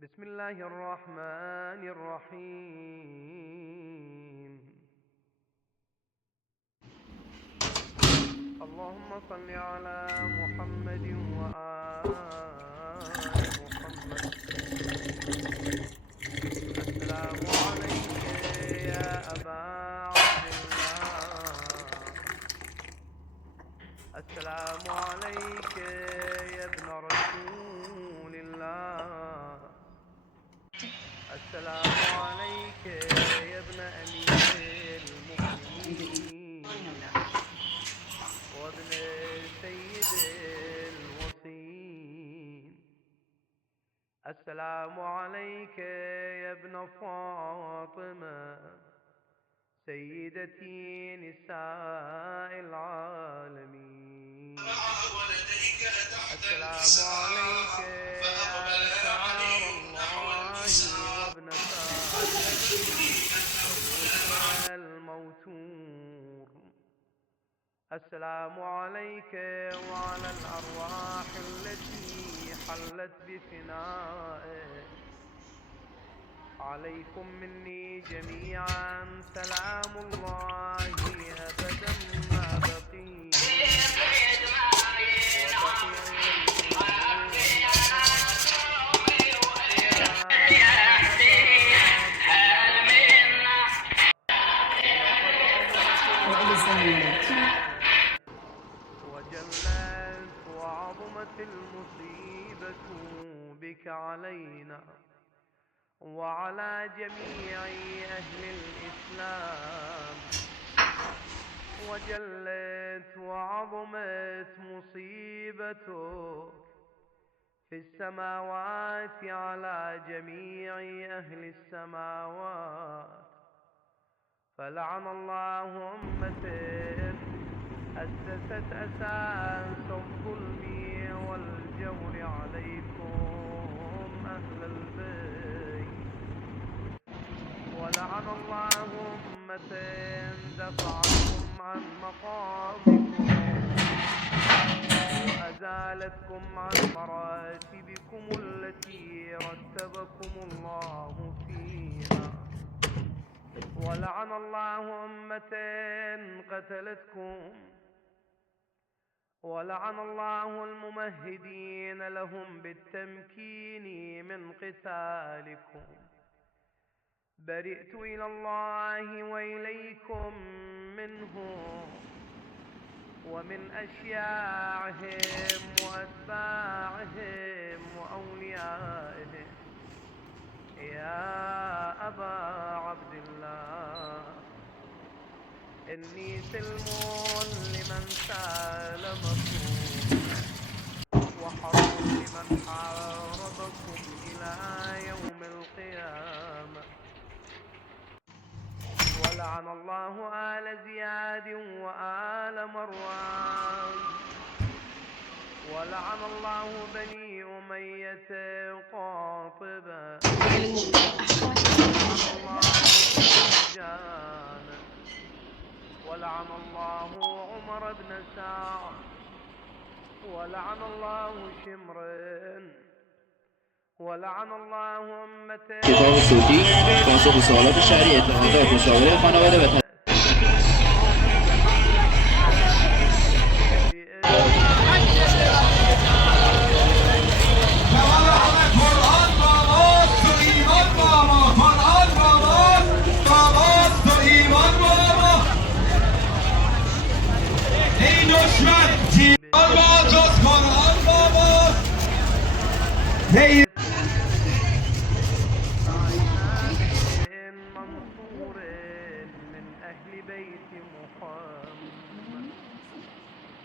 بسم الله الرحمن الرحيم. اللهم صل على محمد وآل محمد. السلام عليك يا أبا عبد الله. السلام عليك يا ابن رسول الله. السلام عليك يا ابن أمير المؤمنين وابن سيد الوصيين. السلام عليك يا ابن فاطمة سيدتي نساء العالمين. السلام عليك يا أنصار الله وابن الموتور. السلام عليك وعلى الأرواح التي حلت بفنائك. عليكم مني جميعا سلام الله أبدا ما بقي. وجلت وعظمت المصيبة بك علينا وعلى جميع أهل الإسلام. وجلت وعظمت مصيبتك في السماوات على جميع أهل السماوات. فلعن الله أمة أسست أساس الظلم والجور عليكم أهل البيت. ولعن الله أمة دفعتكم عن مقامكم وأزالتكم عن مراتبكم التي رتبكم الله فيها. ولعن الله أمة قتلتكم. ولعن الله الممهدين لهم بالتمكين من قتالكم. برئت إلى الله وإليكم منهم ومن أشياعهم وأتباعهم وأوليائهم. يا أبا عبد الله إني سلم لمن سالمكم وحرب لمن حاربكم إلى يوم القيامة. ولعن الله آل زياد وآل مروان. ولعن الله بني أمية قاطبة. ولعن الله عمر بن سعد. ولعن الله شمر. ولعن الله أمة. کتاب صوتی پاسخ سوالات شهری اتفاقات مشاوره خانواده و Hey